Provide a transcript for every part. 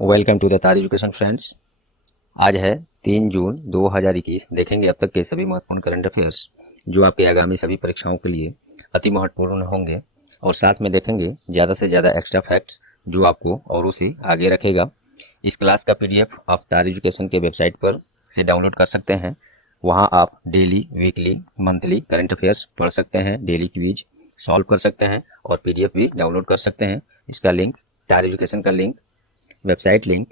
Welcome to the तार education friends. आज है 3 जून 2021। देखेंगे अब तक के सभी महत्वपूर्ण करंट अफेयर्स जो आपके आगामी सभी परीक्षाओं के लिए अति महत्वपूर्ण होंगे, और साथ में देखेंगे ज़्यादा से ज़्यादा एक्स्ट्रा फैक्ट्स जो आपको औरों से आगे रखेगा। इस क्लास का PDF आप तार एजुकेशन के वेबसाइट पर से डाउनलोड कर सकते हैं। वहाँ आप daily, weekly, monthly current affairs पढ़ सकते हैं, डेली क्विज सॉल्व कर सकते हैं और PDF भी डाउनलोड कर सकते हैं। इसका लिंक, तार एजुकेशन का link, website link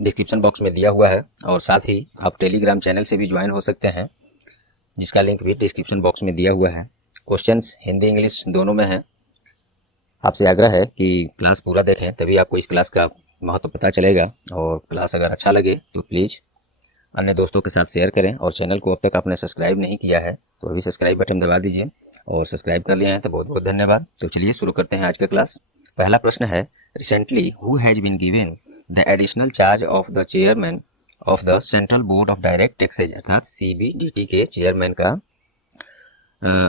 description box में दिया हुआ है, और साथ ही आप टेलीग्राम चैनल से भी ज्वाइन हो सकते हैं, जिसका लिंक भी डिस्क्रिप्शन बॉक्स में दिया हुआ है। क्वेश्चंस हिंदी इंग्लिश दोनों में है। आपसे आग्रह है कि क्लास पूरा देखें, तभी आपको इस क्लास का महत्व पता चलेगा। और क्लास अगर अच्छा लगे तो प्लीज़ अन्य दोस्तों के साथ शेयर करें, और चैनल को अब तक आपने सब्सक्राइब नहीं किया है तो अभी सब्सक्राइब बटन दबा दीजिए, और सब्सक्राइब कर लिए हैं तो बहुत बहुत धन्यवाद। तो चलिए शुरू करते हैं आज का क्लास। पहला प्रश्न है, recently who has been given the additional charge of the chairman of the central board of direct taxes, अर्थात CBDT के चेयरमैन का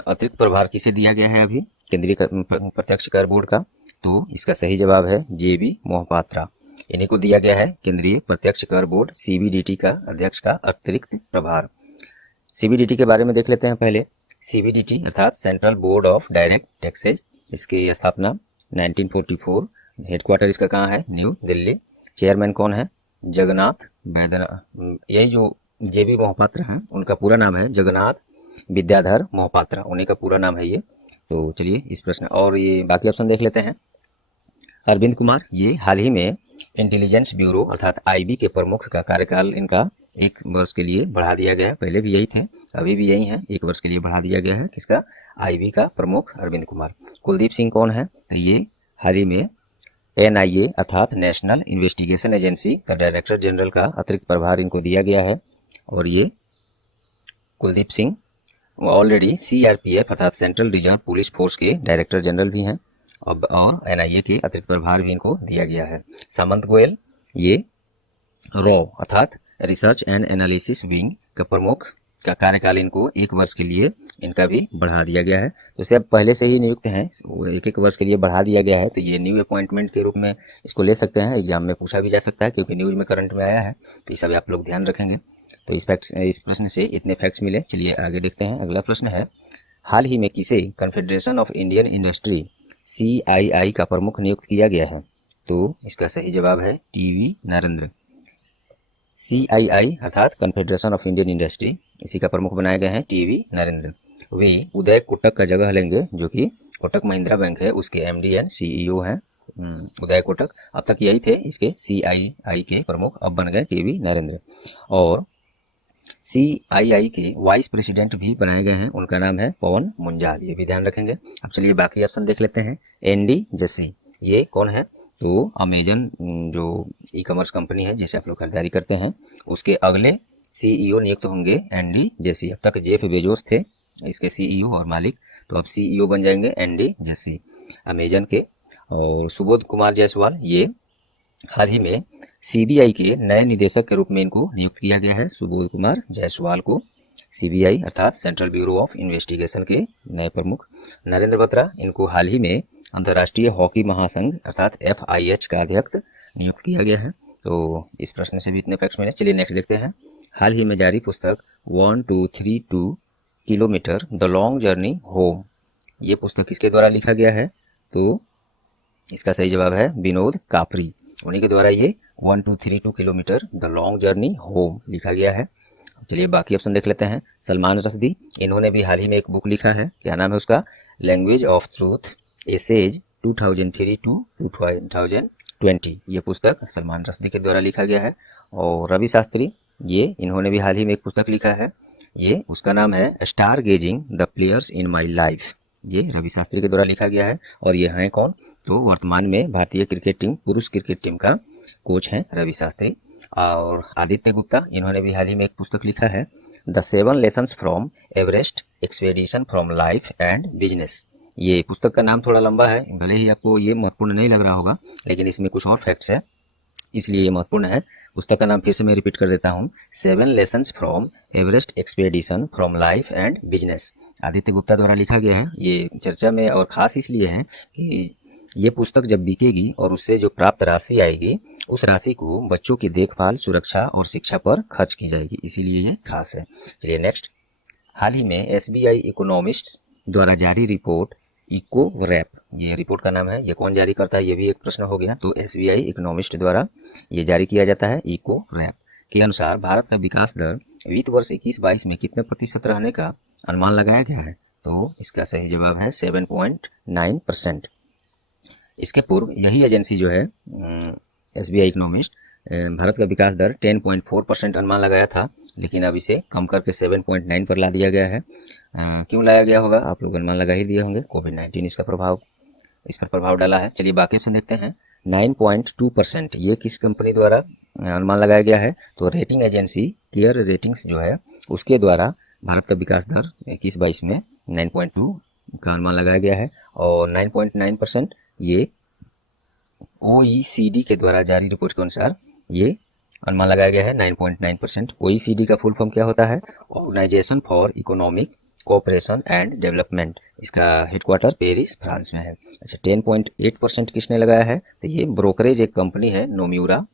अतिरिक्त प्रभार किसे दिया गया है अभी, केंद्रीय प्रत्यक्ष कर बोर्ड का। तो इसका सही जवाब है JB मोहपात्रा। इन्हीं को दिया गया है केंद्रीय प्रत्यक्ष कर बोर्ड CBDT का अध्यक्ष का अतिरिक्त प्रभार। CBDT के बारे में देख लेते हैं पहले। CBDT अर्थात central board of direct taxes, इसकी स्थापना 1944। हेडक्वार्टर इसका कहाँ है, न्यू दिल्ली। चेयरमैन कौन है, जगन्नाथ बैद्यनाथ। यही जो JB मोहपात्रा हैं उनका पूरा नाम है जगन्नाथ विद्याधर मोहपात्रा, उन्हीं का पूरा नाम है ये। तो चलिए इस प्रश्न और ये बाकी ऑप्शन देख लेते हैं। अरविंद कुमार, ये हाल ही में इंटेलिजेंस ब्यूरो अर्थात IB के प्रमुख का कार्यकाल इनका 1 वर्ष के लिए बढ़ा दिया गया है। पहले भी यही थे, अभी भी यही है, 1 वर्ष के लिए बढ़ा दिया गया है। किसका, IB का प्रमुख अरविंद कुमार। कुलदीप सिंह कौन है, तो ये हाल ही में NIA अर्थात नेशनल इन्वेस्टिगेशन एजेंसी का डायरेक्टर जनरल का अतिरिक्त प्रभार इनको दिया गया है। और ये कुलदीप सिंह ऑलरेडी CRPF अर्थात सेंट्रल रिजर्व पुलिस फोर्स के डायरेक्टर जनरल भी हैं, और NIA के अतिरिक्त प्रभार भी इनको दिया गया है। सामंत गोयल, ये रॉ अर्थात रिसर्च एंड एनालिसिस विंग का प्रमुख का कार्यकाल इनको 1 वर्ष के लिए इनका भी बढ़ा दिया गया है। तो इसे अब पहले से ही नियुक्त हैं, 1 वर्ष के लिए बढ़ा दिया गया है, तो ये न्यू अपॉइंटमेंट के रूप में इसको ले सकते हैं। एग्जाम में पूछा भी जा सकता है क्योंकि न्यूज में करंट में आया है, तो ये सब आप लोग ध्यान रखेंगे। तो इस प्रश्न से इतने फैक्ट्स मिले। चलिए आगे देखते हैं। अगला प्रश्न है, हाल ही में किसे confederation of Indian industry CII का प्रमुख नियुक्त किया गया है। तो इसका सही जवाब है TV नरेंद्र। CII अर्थात कन्फेडरेशन ऑफ इंडियन इंडस्ट्री, इसी का प्रमुख बनाए गए हैं TV नरेंद्र। वे उदय कोटक का जगह लेंगे, जो कि कोटक महिंद्रा बैंक है उसके MD एंड CEO हैं उदय कोटक। अब तक यही थे इसके CII के प्रमुख, अब बन गए TV नरेंद्र। और CII के वाइस प्रेसिडेंट भी बनाए गए हैं, उनका नाम है पवन मुंजाल, ये भी ध्यान रखेंगे। अब चलिए बाकी ऑप्शन देख लेते हैं। ND जस्सी, ये कौन है, तो अमेजन जो ई-कॉमर्स कंपनी है जिसे आप लोग खरीदारी करते हैं, उसके अगले CEO नियुक्त होंगे ND जस्सी। अब तक जेफ बेजोस थे इसके CEO और मालिक, तो अब CEO बन जाएंगे ND जस्सी अमेजन के। और सुबोध कुमार जायसवाल, ये हाल ही में CBI के नए निदेशक के रूप में इनको नियुक्त किया गया है। सुबोध कुमार जायसवाल को CBI अर्थात सेंट्रल ब्यूरो ऑफ इन्वेस्टिगेशन के नए प्रमुख। नरेंद्र बत्रा, इनको हाल ही में अंतर्राष्ट्रीय हॉकी महासंघ अर्थात FIH का अध्यक्ष नियुक्त किया गया है। तो इस प्रश्न से भी इतने फैक्ट्स मिले। चलिए नेक्स्ट देखते हैं। हाल ही में जारी पुस्तक 1232 kilometre the long journey home, ये पुस्तक किसके द्वारा लिखा गया है, तो इसका सही जवाब है विनोद कापरी। उन्हीं के द्वारा ये 1232 kilometre the long journey home लिखा गया है। चलिए बाकी ऑप्शन देख लेते हैं। सलमान रश्दी, इन्होंने भी हाल ही में एक बुक लिखा है, क्या नाम है उसका, language of truth essays 2003 to 2020, ये पुस्तक सलमान रश्दी के द्वारा लिखा गया है। और रवि शास्त्री, ये इन्होंने भी हाल ही में एक पुस्तक लिखा है, ये उसका नाम है star gazing the players in my life, ये रवि शास्त्री के द्वारा लिखा गया है। और ये हैं कौन, तो वर्तमान में भारतीय क्रिकेट टीम, पुरुष क्रिकेट टीम का कोच हैं रवि शास्त्री। और आदित्य गुप्ता, इन्होंने भी हाल ही में एक पुस्तक लिखा है, the 7 lessons from Everest expedition from life and business. ये पुस्तक का नाम थोड़ा लंबा है, भले ही आपको ये महत्वपूर्ण नहीं लग रहा होगा, लेकिन इसमें कुछ और फैक्ट्स है। इसलिए ये महत्वपूर्ण है। पुस्तक का नाम फिर से मैं रिपीट कर देता हूँ, 7 lessons from Everest expedition from life and business. Aditya Gupta द्वारा लिखा गया है। ये चर्चा में और ख़ास इसलिए है कि ये पुस्तक जब बिकेगी और उससे जो प्राप्त राशि आएगी, उस राशि को बच्चों की देखभाल, सुरक्षा और शिक्षा पर खर्च की जाएगी, इसीलिए ये खास है। चलिए नेक्स्ट। हाल ही में एसबीआई इकोनॉमिस्ट्स द्वारा जारी रिपोर्ट इको रैप, ये रिपोर्ट का नाम है, ये कौन जारी करता है, ये भी एक प्रश्न हो गया। तो एसबीआई इकोनॉमिस्ट द्वारा ये जारी किया जाता है इको रैप के अनुसार भारत का विकास दर वित्त वर्ष 21-22 में कितने प्रतिशत रहने का अनुमान लगाया गया है। तो इसका सही जवाब है 7.9%। इसके पूर्व यही एजेंसी जो है एसबीआई इकोनॉमिस्ट भारत का विकास दर 10.4% अनुमान लगाया था, लेकिन अब इसे कम करके 7.9 पर ला दिया गया है। क्यों लाया गया होगा, आप लोग अनुमान लगा ही दिए होंगे। कोविड-19 इसका प्रभाव, इस पर प्रभाव डाला है। चलिए बाकी ऑप्शन देखते हैं। 9.2% ये किस कंपनी द्वारा अनुमान लगाया गया है। तो रेटिंग एजेंसी केयर रेटिंग्स जो है उसके द्वारा भारत का विकास दर 21-22 में 9.2 का अनुमान लगाया गया है। और 9.9% ये OECD के द्वारा जारी रिपोर्ट के अनुसार ये अनुमान लगाया गया है 9.9%। OECD का फुल फॉर्म क्या होता है, organization for economic cooperation and development. इसका हेडक्वार्टर पेरिस फ्रांस में है। अच्छा 10.8% किसने लगाया है, तो ये ब्रोकरेज एक कंपनी है नोम्यूरा,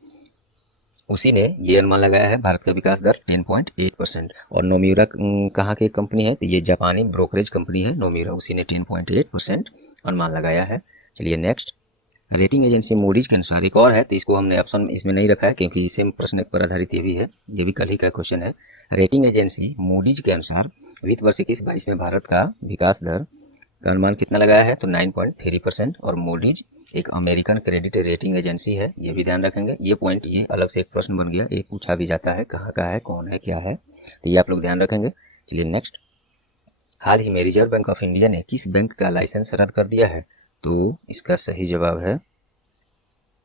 उसी ने ये अनुमान लगाया है भारत का विकास दर 10.8%। और नोम्यूरा कहाँ की कंपनी है, तो ये जापानी ब्रोकरेज कंपनी है नोम्यूरा, उसी ने 10.8% अनुमान लगाया है। चलिए नेक्स्ट। रेटिंग एजेंसी मूडीज के अनुसार एक और है, तो इसको हमने ऑप्शन इसमें नहीं रखा है क्योंकि सेम प्रश्न पर आधारित ये भी है, ये भी कल ही का क्वेश्चन है। रेटिंग एजेंसी मूडीज के अनुसार वित्त वर्ष 21-22 में भारत का विकास दर का अनुमान कितना लगाया है, तो 9.3%। और मूडीज एक अमेरिकन क्रेडिट रेटिंग एजेंसी है, ये भी ध्यान रखेंगे। ये पॉइंट ये अलग से एक प्रश्न बन गया, एक पूछा भी जाता है, कहाँ का है, कौन है, क्या है, तो ये आप लोग ध्यान रखेंगे। चलिए नेक्स्ट। हाल ही में रिजर्व बैंक ऑफ इंडिया ने किस बैंक का लाइसेंस रद्द कर दिया है, तो इसका सही जवाब है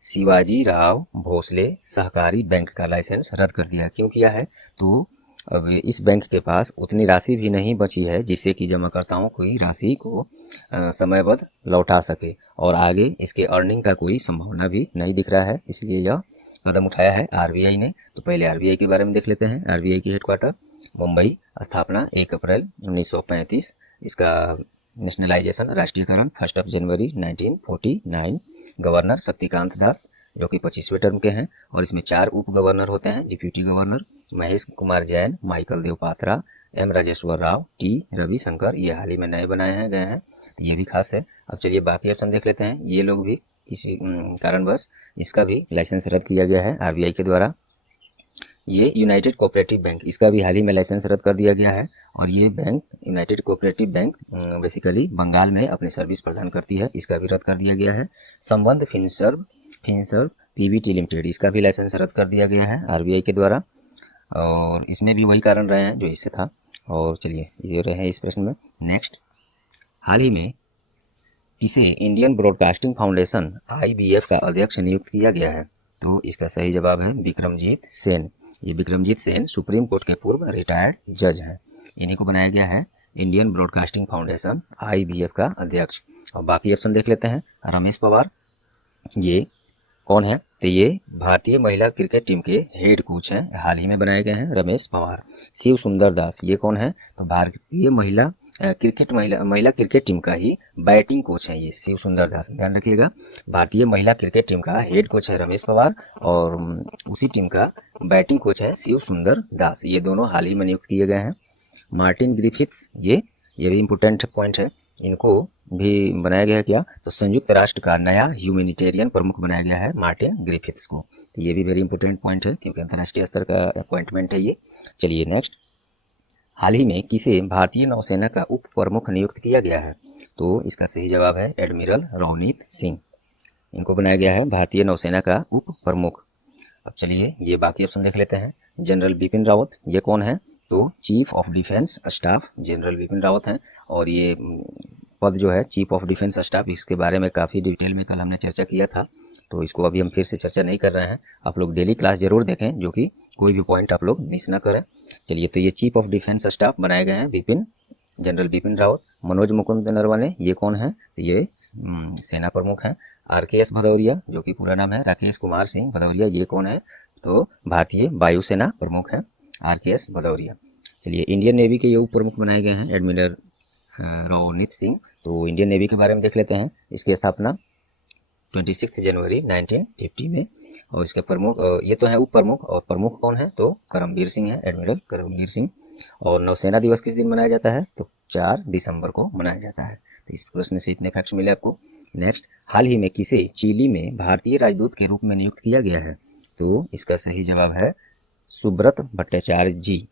शिवाजी राव भोसले सहकारी बैंक का लाइसेंस रद्द कर दिया। क्यों किया है, तो अब इस बैंक के पास उतनी राशि भी नहीं बची है जिससे कि जमाकर्ताओं की राशि को समयबद्ध लौटा सके, और आगे इसके अर्निंग का कोई संभावना भी नहीं दिख रहा है, इसलिए यह कदम उठाया है आरबीआई ने। तो पहले आरबीआई के बारे में देख लेते हैं। आरबीआई की हेडक्वार्टर मुंबई, स्थापना 1 अप्रैल 1935, इसका नेशनलाइजेशन राष्ट्रीयकरण 1 जनवरी 1949, गवर्नर शक्तिकांत दास जो कि 25वें टर्म के हैं, और इसमें 4 उप गवर्नर होते हैं, deputy governor Mahesh Kumar Jain, Michael Dev Patra, M Rajeshwar Rao, T Ravishankar, ये हाल ही में नए बनाए गए हैं, तो ये भी खास है। अब चलिए बाकी ऑप्शन देख लेते हैं। ये लोग भी किसी कारणवश इसका भी लाइसेंस रद्द किया गया है आरबीआई के द्वारा। ये यूनाइटेड कोऑपरेटिव बैंक, इसका भी हाल ही में लाइसेंस रद्द कर दिया गया है। और ये bank united cooperative bank basically Bengal में अपनी सर्विस प्रदान करती है, इसका भी रद्द कर दिया गया है। संबंध फिनसर्व पीवीटी लिमिटेड, इसका भी लाइसेंस रद्द कर दिया गया है आरबीआई के द्वारा, और इसमें भी वही कारण रहे हैं जो इससे था। और चलिए ये रहे इस प्रश्न में। नेक्स्ट। हाल ही में इसे इंडियन ब्रॉडकास्टिंग फाउंडेशन IBF का अध्यक्ष नियुक्त किया गया है, तो इसका सही जवाब है विक्रमजीत सेन। ये विक्रमजीत सेन सुप्रीम कोर्ट के पूर्व रिटायर्ड जज हैं, इन्हीं को बनाया गया है इंडियन ब्रॉडकास्टिंग फाउंडेशन IBF का अध्यक्ष। और बाकी ऑप्शन देख लेते हैं। रमेश पवार ये कौन है, तो ये भारतीय महिला क्रिकेट टीम के हेड कोच हैं, हाल ही में बनाए गए हैं रमेश पवार। शिव सुंदर दास ये कौन है, तो भारतीय महिला क्रिकेट टीम का ही बैटिंग कोच है ये शिव सुंदर दास, ध्यान रखिएगा। भारतीय महिला क्रिकेट टीम का हेड कोच है रमेश पवार, और उसी टीम का बैटिंग कोच है शिव सुंदर दास। ये दोनों हाल ही में नियुक्त किए गए हैं। मार्टिन ग्रिफिथ्स ये भी इम्पोर्टेंट पॉइंट है, इनको भी बनाया गया है क्या, तो संयुक्त राष्ट्र का नया ह्यूमैनिटेरियन प्रमुख बनाया गया है मार्टिन ग्रिफिथ्स को, तो ये भी वेरी इंपॉर्टेंट पॉइंट है क्योंकि अंतर्राष्ट्रीय स्तर का अपॉइंटमेंट है ये। चलिए नेक्स्ट। हाल ही में किसे भारतीय नौसेना का उप प्रमुख नियुक्त किया गया है, तो इसका सही जवाब है एडमिरल रवनीत सिंह, इनको बनाया गया है भारतीय नौसेना का उप प्रमुख। अब चलिए ये बाकी ऑप्शन देख लेते हैं। जनरल बिपिन रावत ये कौन है, तो chief of defence staff general Bipin Rawat हैं, और ये पद जो है चीफ ऑफ डिफेंस स्टाफ, इसके बारे में काफ़ी डिटेल में कल हमने चर्चा किया था, तो इसको अभी हम फिर से चर्चा नहीं कर रहे हैं। आप लोग डेली क्लास जरूर देखें, जो कि कोई भी पॉइंट आप लोग मिस ना करें। चलिए तो ये चीफ ऑफ डिफेंस स्टाफ बनाए गए हैं जनरल बिपिन रावत। मनोज मुकुंद नरवणे ये कौन है, तो ये सेना प्रमुख हैं, RKS भदौरिया, जो कि पूरा नाम है राकेश कुमार सिंह भदौरिया, ये कौन है? तो भारतीय वायुसेना प्रमुख है RKS भदौरिया। चलिए, इंडियन नेवी के ये उप प्रमुख बनाए गए हैं एडमिरल रोनित सिंह। तो इंडियन नेवी के बारे में देख लेते हैं। इसकी स्थापना 26 जनवरी 1950 में, और इसके प्रमुख ये तो है उप प्रमुख, और प्रमुख कौन है? तो करमबीर सिंह है, एडमिरल करमबीर सिंह। और नौसेना दिवस किस दिन मनाया जाता है? तो 4 दिसंबर को मनाया जाता है। तो इस प्रश्न से इतने फैक्ट्स मिले आपको। नेक्स्ट, हाल ही में किसे चिली में भारतीय राजदूत के रूप में नियुक्त किया गया है? तो इसका सही जवाब है सुब्रत भट्टाचार्य जी।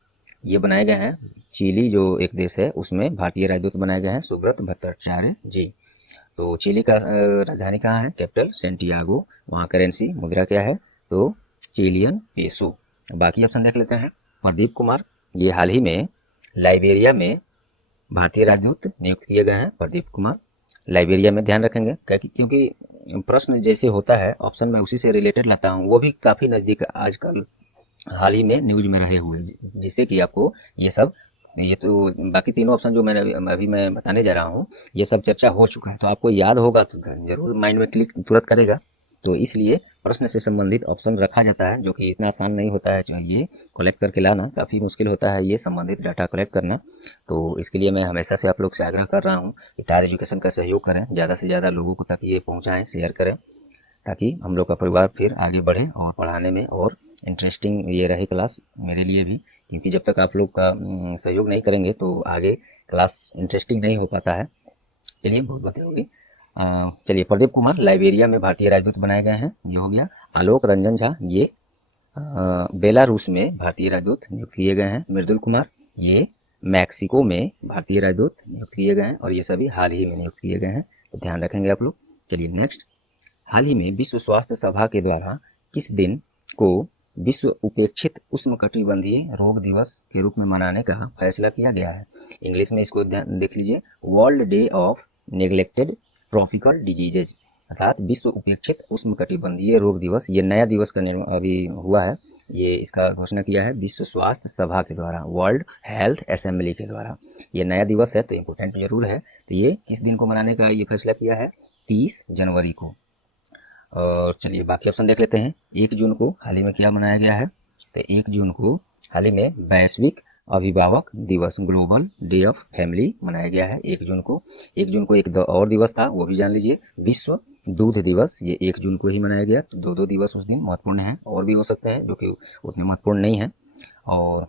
ये बनाए गए हैं, चिली जो एक देश है उसमें भारतीय राजदूत बनाए गए हैं सुब्रत भट्टाचार्य जी। तो चिली का राजधानी कहाँ है? Capital Santiago. वहाँ करेंसी मुद्रा क्या है? तो चिलियन पेसो। बाकी ऑप्शन देख लेते हैं। प्रदीप कुमार, ये हाल ही में लाइबेरिया में भारतीय राजदूत नियुक्त किए गए हैं। प्रदीप कुमार लाइबेरिया में, ध्यान रखेंगे क्योंकि प्रश्न जैसे होता है ऑप्शन में उसी से रिलेटेड लाता हूँ, वो भी काफ़ी नज़दीक आजकल हाल ही में न्यूज में रहे हुए, जिससे कि आपको ये तो बाकी तीनों ऑप्शन जो मैंने अभी मैं बताने जा रहा हूँ, ये सब चर्चा हो चुका है, तो आपको याद होगा तो जरूर माइंड में क्लिक तुरंत करेगा। तो इसलिए प्रश्न से संबंधित ऑप्शन रखा जाता है, जो कि इतना आसान नहीं होता है। ये कलेक्ट करके लाना काफ़ी मुश्किल होता है, ये संबंधित डाटा कलेक्ट करना। तो इसके लिए मैं हमेशा से आप लोग से आग्रह कर रहा हूँ कि तार एजुकेशन का सहयोग करें, ज़्यादा से ज़्यादा लोगों को तक ये पहुँचाएँ, शेयर करें, ताकि हम लोग का परिवार फिर आगे बढ़े और पढ़ाने में और इंटरेस्टिंग ये रहे क्लास मेरे लिए भी। क्योंकि जब तक आप लोग का सहयोग नहीं करेंगे तो आगे क्लास इंटरेस्टिंग नहीं हो पाता है। चलिए, बहुत बातें होगी। चलिए, प्रदीप कुमार लाइबेरिया में भारतीय राजदूत बनाए गए हैं, ये हो गया। आलोक रंजन झा, ये बेलारूस में भारतीय राजदूत नियुक्त किए गए हैं। मृदुल कुमार, ये मैक्सिको में भारतीय राजदूत नियुक्त किए गए हैं, और ये सभी हाल ही में नियुक्त किए गए हैं, तो ध्यान रखेंगे आप लोग। चलिए नेक्स्ट, हाल ही में विश्व स्वास्थ्य सभा के द्वारा किस दिन को विश्व उपेक्षित उष्णकटिबंधीय रोग दिवस के रूप में मनाने का फैसला किया गया है? इंग्लिश में इसको देख लीजिए, world day of neglected tropical diseases, अर्थात विश्व उपेक्षित उष्णकटिबंधीय रोग दिवस। ये नया दिवस का अभी हुआ है, ये इसका घोषणा किया है विश्व स्वास्थ्य सभा के द्वारा, वर्ल्ड हेल्थ असेंबली के द्वारा। ये नया दिवस है तो इम्पोर्टेंट जरूर है। तो ये किस दिन को मनाने का ये फैसला किया है? 30 जनवरी को। और चलिए बाकी ऑप्शन देख लेते हैं। 1 जून को हाल ही में क्या मनाया गया है? तो 1 जून को हाल ही में वैश्विक अभिभावक दिवस, ग्लोबल डे ऑफ फैमिली मनाया गया है 1 जून को। 1 जून को एक और दिवस था, वो भी जान लीजिए, विश्व दूध दिवस। ये 1 जून को ही मनाया गया। तो दो दिवस उस दिन महत्वपूर्ण हैं, और भी हो सकते हैं जो कि उतने महत्वपूर्ण नहीं है। और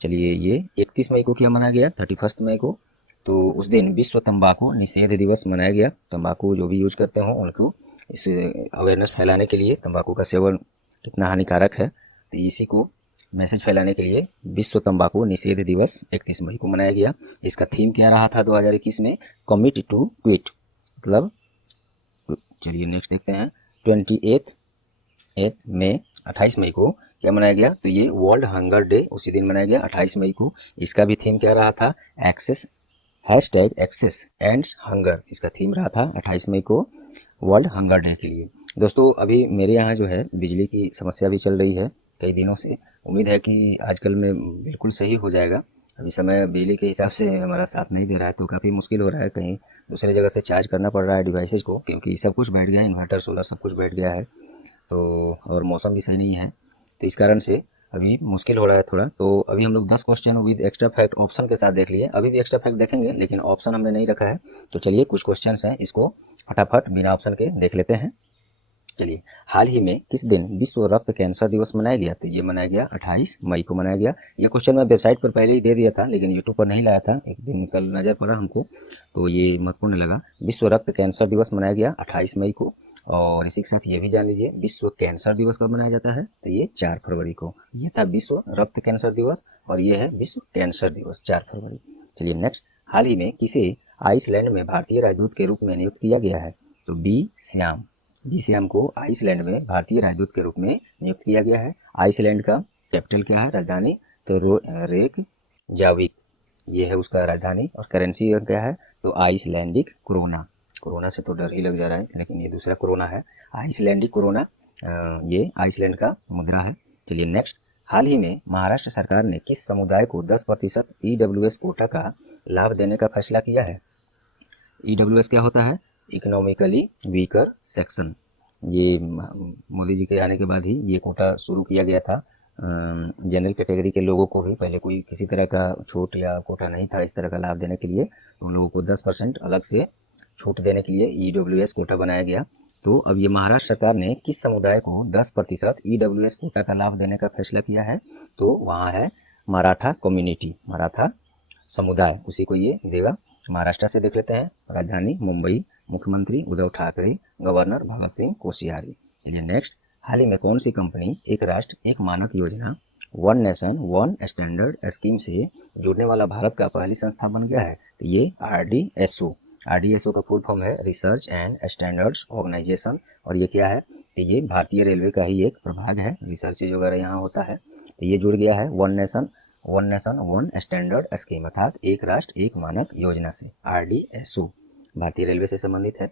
चलिए, ये 31 मई को क्या मनाया गया? 31 मई को। तो उस दिन विश्व तंबाकू निषेध दिवस मनाया गया। तंबाकू जो भी यूज करते हो उनको इस अवेयरनेस फैलाने के लिए, तंबाकू का सेवन कितना हानिकारक है, तो इसी को मैसेज फैलाने के लिए विश्व तंबाकू निषेध दिवस 31 मई को मनाया गया। इसका थीम क्या रहा था 2021 में? कमिट टू क्विट, मतलब चलिए नेक्स्ट देखते हैं। 28 मई को क्या मनाया गया? तो ये वर्ल्ड हंगर डे उसी दिन मनाया गया 28 मई को। इसका भी थीम क्या रहा था? Access, hashtag access ends hunger, इसका थीम रहा था 28 मई को वर्ल्ड हंगर डे के लिए। दोस्तों, अभी मेरे यहाँ जो है बिजली की समस्या भी चल रही है कई दिनों से। उम्मीद है कि आजकल में बिल्कुल सही हो जाएगा। अभी समय बिजली के हिसाब से हमारा साथ नहीं दे रहा है, तो काफ़ी मुश्किल हो रहा है, कहीं दूसरी जगह से चार्ज करना पड़ रहा है डिवाइसेज को, क्योंकि सब कुछ बैठ गया है, इन्वर्टर सोलर सब कुछ बैठ गया है। तो और मौसम भी सही नहीं है, तो इस कारण से अभी मुश्किल हो रहा है थोड़ा। तो अभी हम लोग 10 question with extra fact option के साथ देख लिए। अभी भी एक्स्ट्रा फैक्ट देखेंगे, लेकिन ऑप्शन हमने नहीं रखा है। तो चलिए, कुछ क्वेश्चन हैं, इसको फटाफट बिना ऑप्शन के देख लेते हैं। चलिए, हाल ही में किस दिन विश्व रक्त कैंसर दिवस मनाया गया? तो ये मनाया गया 28 मई को मनाया गया। ये क्वेश्चन मैं वेबसाइट पर पहले ही दे दिया था, लेकिन यूट्यूब पर नहीं लाया था, एक दिन कल नज़र पड़ा हमको, तो ये महत्वपूर्ण लगा। विश्व रक्त कैंसर दिवस मनाया गया 28 मई को। और इसी के साथ ये भी जान लीजिए, विश्व कैंसर दिवस कब मनाया जाता है? तो ये 4 फरवरी को। ये था विश्व रक्त कैंसर दिवस, और ये है विश्व कैंसर दिवस 4 फरवरी। चलिए नेक्स्ट, हाल ही में किसे आइसलैंड में भारतीय राजदूत के रूप में नियुक्त किया गया है? तो बी श्याम को आइसलैंड में भारतीय राजदूत के रूप में नियुक्त किया गया है। आइसलैंड का कैपिटल क्या है, राजधानी? तो रेकजाविक, ये है उसका राजधानी। और करेंसी क्या है? तो आइसलैंडिक कोरोना। कोरोना से तो डर ही लग जा रहा है, लेकिन ये दूसरा कोरोना है, आइसलैंडिक कोरोना, ये आइसलैंड का मुद्रा है। चलिए नेक्स्ट, हाल ही में महाराष्ट्र सरकार ने किस समुदाय को 10% EWS कोटा का लाभ देने का फैसला किया है? EWS क्या होता है? Economically weaker section. ये मोदी जी के आने के बाद ही ये कोटा शुरू किया गया था। जनरल कैटेगरी के लोगों को भी पहले कोई किसी तरह का छूट या कोटा नहीं था इस तरह का लाभ देने के लिए, तो उन लोगों को 10% अलग से छूट देने के लिए EWS कोटा बनाया गया। तो अब ये महाराष्ट्र सरकार ने किस समुदाय को 10% EWS कोटा का लाभ देने का फैसला किया है, तो वहाँ है मराठा कम्युनिटी, मराठा समुदाय, उसी को ये देगा। महाराष्ट्र से देख लेते हैं, राजधानी मुंबई, मुख्यमंत्री उद्धव ठाकरे, गवर्नर भगत सिंह कोश्यारी। चलिए नेक्स्ट, हाल ही में कौन सी कंपनी एक राष्ट्र एक मानक योजना, one nation one standard scheme से जुड़ने वाला भारत का पहली संस्था बन गया है, तो ये RDSO का फुल फॉर्म है रिसर्च एंड स्टैंडर्ड्स ऑर्गेनाइजेशन। और ये क्या है, तो ये भारतीय रेलवे का ही एक प्रभाग है, रिसर्च वगैरह यहाँ होता है। तो ये जुड़ गया है one nation one standard scheme अर्थात एक राष्ट्र एक मानक योजना से। RDSO भारतीय रेलवे से संबंधित है।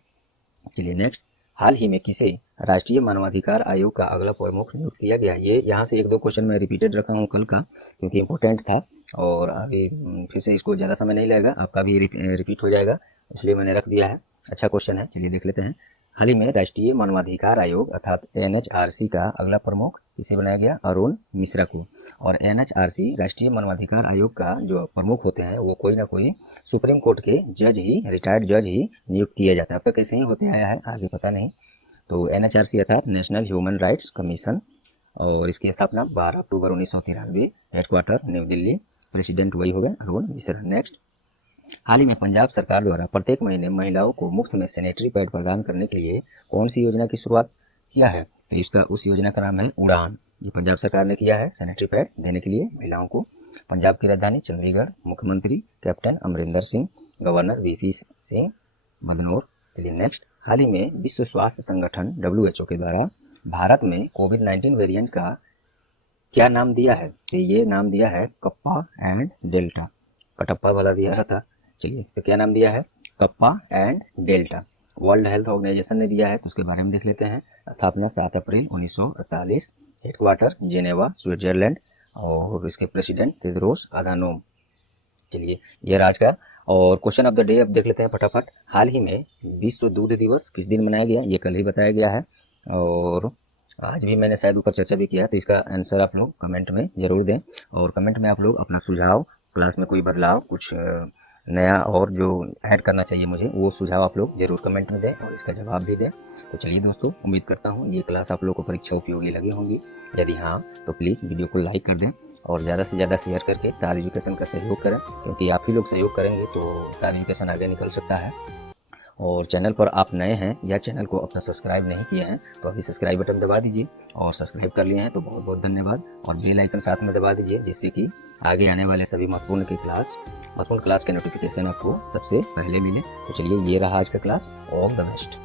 चलिए नेक्स्ट, हाल ही में किसे राष्ट्रीय मानवाधिकार आयोग का अगला प्रमुख नियुक्त किया गया। ये यहाँ से 1-2 क्वेश्चन मैं रिपीटेड रखा हूँ कल का, क्योंकि इंपॉर्टेंट था और अभी फिर से इसको ज़्यादा समय नहीं लगेगा, आपका भी रिपीट हो जाएगा, इसलिए मैंने रख दिया है। अच्छा क्वेश्चन है, चलिए देख लेते हैं। हाल ही में राष्ट्रीय मानवाधिकार आयोग अर्थात NHRC का अगला प्रमुख किसे बनाया गया, अरुण मिश्रा को। और NHRC राष्ट्रीय मानवाधिकार आयोग का जो प्रमुख होते हैं वो कोई ना कोई सुप्रीम कोर्ट के जज ही, रिटायर्ड जज ही नियुक्त किया जाता है। अब तक कैसे ही होते आया है, आगे पता नहीं। तो NHRC अर्थात नेशनल ह्यूमन राइट्स कमीशन, और इसकी स्थापना 12 अक्टूबर 1993, हेडक्वार्टर न्यू दिल्ली, प्रेसिडेंट वही हो गए अरुण मिश्रा। नेक्स्ट, हाल ही में पंजाब सरकार द्वारा प्रत्येक महीने महिलाओं को मुफ्त में सैनिटरी पैड प्रदान करने के लिए कौन सी योजना की शुरुआत किया है, तो उस योजना का नाम है उड़ान। ये पंजाब सरकार ने किया है सैनिटरी पैड देने के लिए महिलाओं को। पंजाब की राजधानी चंडीगढ़, मुख्यमंत्री captain Amarinder Singh, governor VP Singh Badnore. चलिए नेक्स्ट, हाल ही में विश्व स्वास्थ्य संगठन WHO के द्वारा भारत में कोविड-19 वेरिएंट का क्या नाम दिया है, तो ये नाम दिया है कप्पा एंड डेल्टा, कटप्पा वाला दिया रहा था। चलिए तो क्या नाम दिया है, kappa and delta. World health organization ने दिया है, तो उसके बारे में देख लेते हैं। स्थापना 7 अप्रैल 1948, हेडक्वार्टर जेनेवा स्विट्जरलैंड, और इसके प्रेसिडेंट तेद्रोस अधानोम। चलिए ये आज का और क्वेश्चन ऑफ द डे अब देख लेते हैं फटाफट। हाल ही में विश्व दूध दिवस किस दिन मनाया गया, ये कल ही बताया गया है, और आज भी मैंने शायद ऊपर चर्चा भी किया, तो इसका आंसर आप लोग कमेंट में ज़रूर दें। और कमेंट में आप लोग अपना सुझाव, क्लास में कोई बदलाव, कुछ नया और जो ऐड करना चाहिए मुझे, वो सुझाव आप लोग जरूर कमेंट में दें और इसका जवाब भी दें। तो चलिए दोस्तों, उम्मीद करता हूँ ये क्लास आप लोग को परीक्षा उपयोगी लगी होंगी। यदि हाँ तो प्लीज़ वीडियो को लाइक कर दें और ज़्यादा से ज़्यादा शेयर करके तार एजुकेशन का सहयोग करें, क्योंकि आप ही लोग सहयोग करेंगे तो तार एजुकेशन आगे निकल सकता है। और चैनल पर आप नए हैं या चैनल को अपना सब्सक्राइब नहीं किए हैं तो अभी सब्सक्राइब बटन दबा दीजिए, और सब्सक्राइब कर लिए हैं तो बहुत बहुत धन्यवाद। और बेल आइकन साथ में दबा दीजिए, जिससे कि आगे आने वाले सभी महत्वपूर्ण क्लास के नोटिफिकेशन आपको सबसे पहले मिले। तो चलिए ये रहा आज का क्लास। All the best.